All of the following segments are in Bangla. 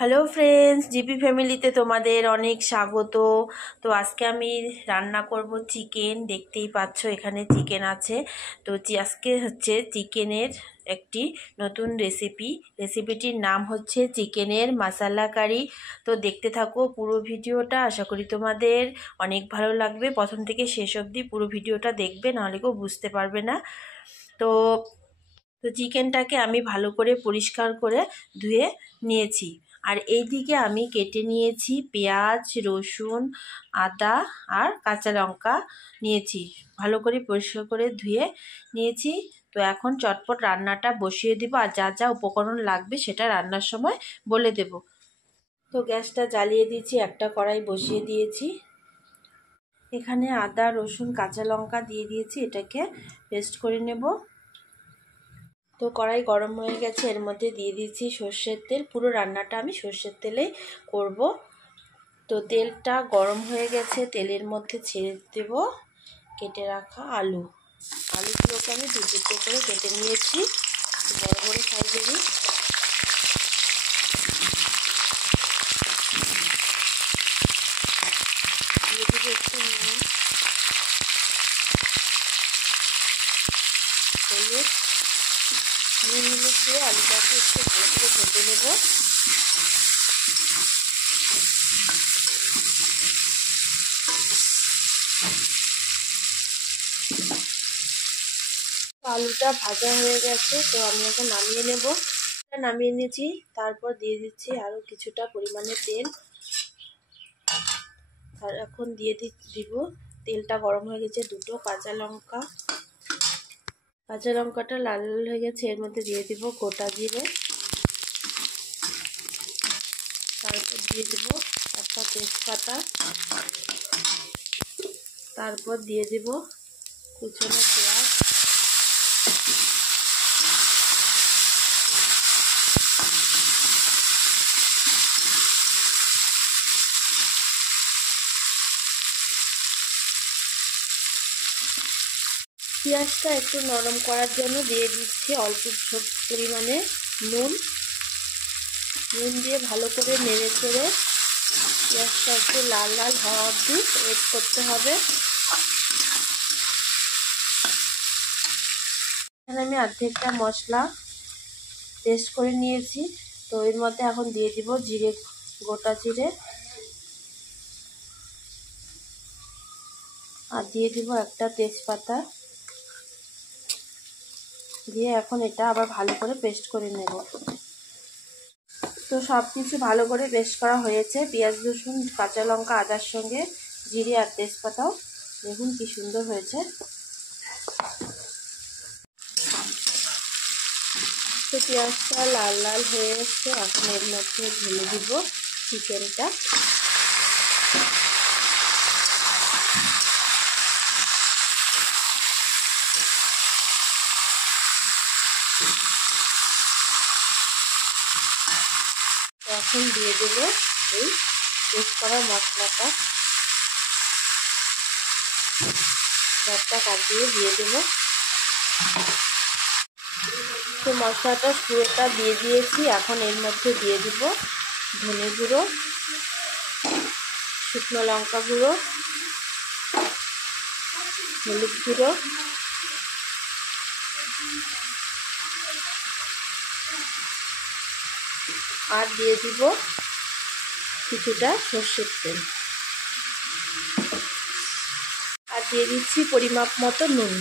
হ্যালো ফ্রেন্ডস, জিপি ফ্যামিলিতে তোমাদের অনেক স্বাগত। তো আজকে আমি রান্না করব চিকেন। দেখতেই পাচ্ছ এখানে চিকেন আছে। তো আজকে হচ্ছে চিকেনের একটি নতুন রেসিপিটির নাম হচ্ছে চিকেনের মশলা কারি। তো দেখতে থাকো পুরো ভিডিওটা, আশা করি তোমাদের অনেক ভালো লাগবে। প্রথম থেকে শেষ অবধি পুরো ভিডিওটা দেখবে, নাহলে কেউ বুঝতে পারবে না। তো তো চিকেনটাকে আমি ভালো করে পরিষ্কার করে ধুয়ে নিয়েছি। আর এইদিকে আমি কেটে নিয়েছি পেঁয়াজ, রসুন, আদা আর কাঁচা লঙ্কা নিয়েছি, ভালো করে পরিষ্কার করে ধুয়ে নিয়েছি। তো এখন চটপট রান্নাটা বসিয়ে দেবো, আর যা যা উপকরণ লাগবে সেটা রান্নার সময় বলে দেব। তো গ্যাসটা জ্বালিয়ে দিয়েছি, একটা কড়াই বসিয়ে দিয়েছি। এখানে আদা, রসুন, কাঁচা লঙ্কা দিয়ে দিয়েছি, এটাকে পেস্ট করে নেব। তো কড়াই গরম হয়ে গেছে, এর মধ্যে দিয়ে দিচ্ছি সর্ষের তেল। পুরো রান্নাটা আমি সর্ষের তেলেই করব। তো তেলটা গরম হয়ে গেছে, তেলের মধ্যে ছেড়ে দেব কেটে রাখা আলুগুলোকে আমি দু টুকরো করে কেটে নিয়েছি, বড় বড় সাইজেরই। দিয়ে দেবো একটু নুন, হলুদ, হলুদ দিয়ে আলুটাকে একটু ভালো করে ভেজে নেব। আলুটা ভাজা হয়ে গেছে, তো আমি এখন নামিয়ে নেব। নামিয়ে নিয়েছি, তারপর দিয়ে দিচ্ছি আরও কিছুটা পরিমাণে তেল। আর এখন দিয়ে দিব, তেলটা গরম হয়ে গেছে, দুটো কাঁচা লঙ্কাটা লাল লাল হয়ে গেছে, এর মধ্যে দিয়ে দিব গোটা জিরে। তারপর দিয়ে দিব একটা তেজপাতা। তারপর দিয়ে দিব কুচনো পেঁয়াজ। পেঁয়াজটা একটু নরম করার জন্য দিয়ে দিচ্ছি অল্প পরিমাণে নুন দিয়ে ভালো করে নেড়ে চেড়ে পেঁয়াজটা একটু লাল লাল হওয়া অবধি ওয়েট করতে হবে। এখানে আমি অর্ধেকটা মশলা পেস্ট করে নিয়েছি। তো এর মধ্যে এখন দিয়ে দিব গোটা জিরে, আর দিয়ে দিব একটা তেজপাতা দিয়ে এখন এটা আবার ভালো করে পেস্ট করে নেব। তো সব কিছু ভালো করে পেস্ট করা হয়েছে, পেঁয়াজ, রসুন, কাঁচা লঙ্কা, আদার সঙ্গে জিরে আর তেজপাতাও। দেখুন কি সুন্দর হয়েছে। তো পেঁয়াজটা লাল লাল হয়ে এসছে, এখন এর মধ্যে ঢেলে দিব চিকেনটা। এখন দিয়ে দেব এই পেস্ট করা মশলাটা, একটা কাটিয়ে দিয়ে দেব। তো মশলাটা পুরোটা দিয়ে দিয়েছি, এখন এর মধ্যে দিয়ে দিব ধনে গুঁড়ো, শুকনো লঙ্কা গুঁড়ো, হলুদ গুঁড়ো, আর দিয়ে দিব কিছুটা সর্ষের তেল, আর দিয়ে দিচ্ছি পরিমাপ মতো নুন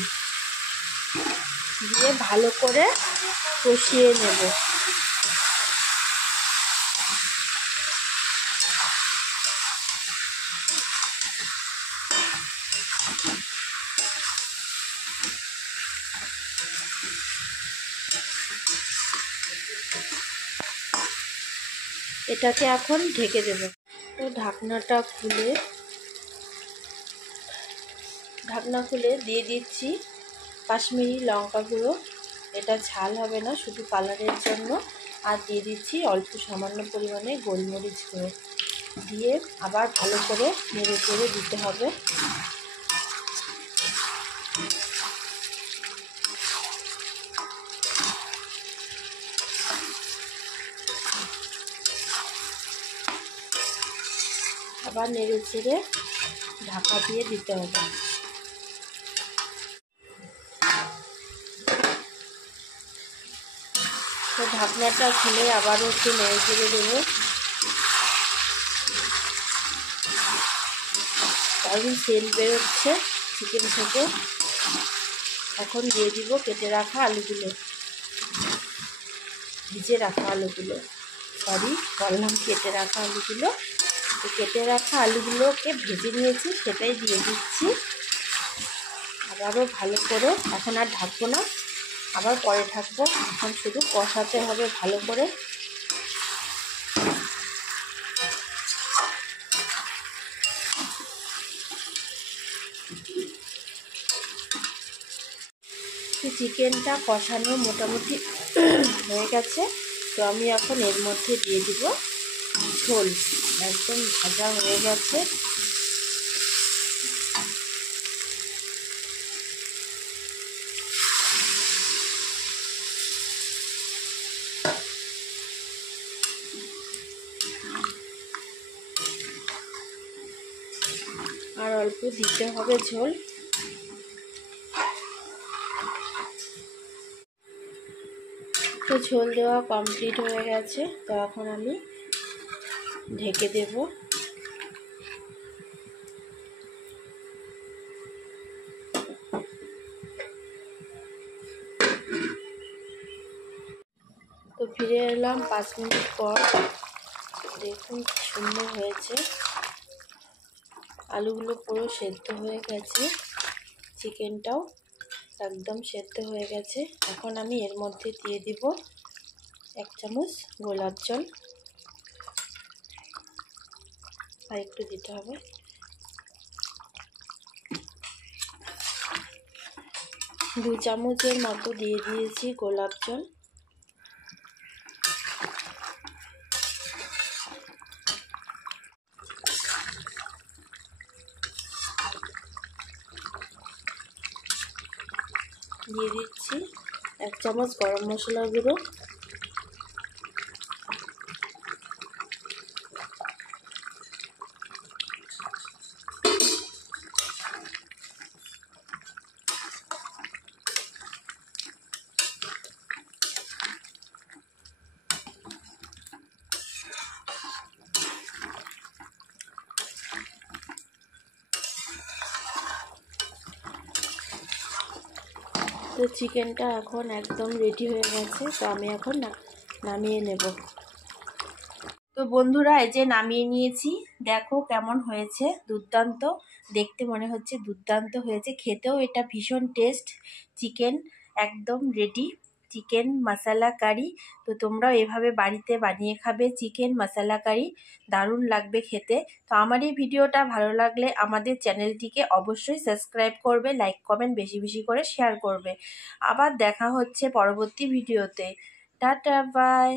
দিয়ে ভালো করে কষিয়ে নেব। এটাকে এখন ঢেকে দেব। তো ঢাকনা খুলে দিয়ে দিচ্ছি কাশ্মীরি লঙ্কা গুঁড়ো। এটা ঝাল হবে না, শুধু কালারের জন্য। আর দিয়ে দিচ্ছি অল্প সামান্য পরিমাণে গোলমরিচ গুঁড়ো দিয়ে আবার ভালো করে নেড়ে চেড়ে দিতে হবে। আবার নেড়ে চেড়ে ঢাকা দিয়ে দিতে হবে। তো ঢাকনাটা খুলে আবারও একটু নেড়ে চেড়ে দেবো। দারুণ তেল বেরোচ্ছে চিকেন থেকে। এখন দিয়ে দিব কেটে রাখা আলুগুলো, ভিজে রাখা আলুগুলো, সরি বললাম কেটে রাখা আলুগুলো। তো কেটে রাখা আলুগুলোকে ভেজে নিয়েছি সেটাই দিয়ে দিচ্ছি। আবারও ভালো করে, এখন আর ঢাকবো না, আবার পরে ঢাকবো। এখন শুধু কষাতে হবে ভালো করে। চিকেনটা কষানো মোটামুটি হয়ে গেছে। তো আমি এখন এর মধ্যে দিয়ে দিব ঝোল। একদম ভাজা হয়ে গেছে। আর অল্প দিতে হবে ঝোল। তো ঝোল দেওয়া কমপ্লিট হয়ে গেছে। তো এখন আমি ঢেকে দেব। তো ফিরে এলাম 5 মিনিট পর। দেখুন কি সুন্দর হয়েছে। আলুগুলো পুরো সেদ্ধ হয়ে গেছে, চিকেনটাও একদম সেদ্ধ হয়ে গেছে। এখন আমি এর মধ্যে দিয়ে দিব 1 চামচ গোলাপ জল। আর একটু দিতে হবে। দু চামচের মতো দিয়ে দিয়েছি গোলাপ জল। দিয়ে দিচ্ছি 1 চামচ গরম মশলা গুঁড়ো। তো চিকেনটা এখন একদম রেডি হয়ে গেছে। তো আমি এখন নামিয়ে নেব। তো বন্ধুরা, এই যে নামিয়ে নিয়েছি, দেখো কেমন হয়েছে। দুর্দান্ত দেখতে, মনে হচ্ছে দুর্দান্ত হয়েছে। খেতেও এটা ভীষণ টেস্ট। চিকেন একদম রেডি, চিকেন মশলা কারি। তো তোমরাও এভাবে বাড়িতে বানিয়ে খাবে চিকেন মশলা কারি, দারুণ লাগবে খেতে। তো আমার এই ভিডিওটা ভালো লাগলে আমাদের চ্যানেলটিকে অবশ্যই সাবস্ক্রাইব করবে, লাইক কমেন্ট বেশি বেশি করে শেয়ার করবে। আবার দেখা হচ্ছে পরবর্তী ভিডিওতে। Tata bye.